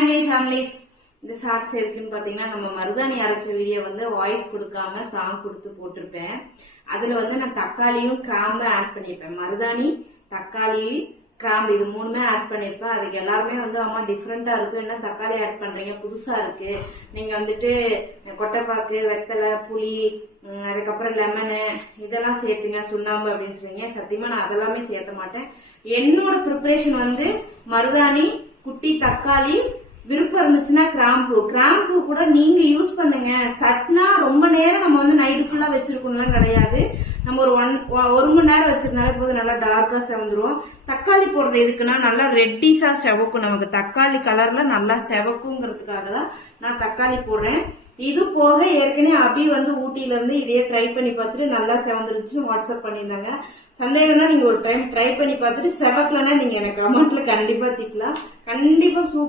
Hi my families. இந்த shorts இருக்குன்னு பாத்தீங்கன்னா நம்ம மருதாணி அரைச்ச வீடியோ வாய்ஸ் கொடுக்காம சாங் கொடுத்து போட்டிருப்பேன். அதுல நான் தக்காளியும் கிராம்பு ஆட் பண்ணிருப்பேன். மருதாணி, தக்காளி, கிராம்பு இது மூணுமே ஆட் பண்ணிருப்பேன். அதுக்கு எல்லாருமே அம்மா டிஃப்ரெண்டா இருக்கு, என்ன தக்காளி ஆட் பண்றீங்க, புதுசா இருக்கு, நீங்க கொட்டைப்பாக்கு, வெத்தலை, புளி, அதுக்கப்புறம் லெமனு இதெல்லாம் சேர்த்துங்க, சுண்ணாம்பு அப்படின்னு சொல்றீங்க. சத்தியமா நான் அதெல்லாமே சேர்த்த மாட்டேன். என்னோட ப்ரிப்பரேஷன் மருதாணி, குட்டி தக்காளி, விருப்பம் இருந்துச்சுன்னா கிராம்பு கூட நீங்க யூஸ் பண்ணுங்க. சட்னா ரொம்ப நேரம் நம்ம நைட்டு ஃபுல்லா வச்சிருக்கணும் கிடையாது. நம்ம ஒரு மணி நேரம் வச்சிருந்தாலே போது நல்லா டார்க்கா செவந்துரும். தக்காளி போடுறது எதுக்குன்னா நல்லா ரெட்டிஸா செவக்கும், நமக்கு தக்காளி கலர்ல நல்லா செவக்குங்கிறதுக்காக தான் நான் தக்காளி போடுறேன். இது போக ஏற்கனவே அபி ஊட்டியில இருந்து இதையே ட்ரை பண்ணி பார்த்துட்டு நல்லா செவந்துருச்சுன்னு வாட்ஸ்அப் பண்ணியிருந்தாங்க. சந்தேகம்னா நீங்க ஒரு டைம் ட்ரை பண்ணி பார்த்துட்டு செவக்கலன்னா நீங்க எனக்கு கமெண்ட்ல கண்டிப்பா திட்டலாம். கண்டிப்பா சூப்பர்.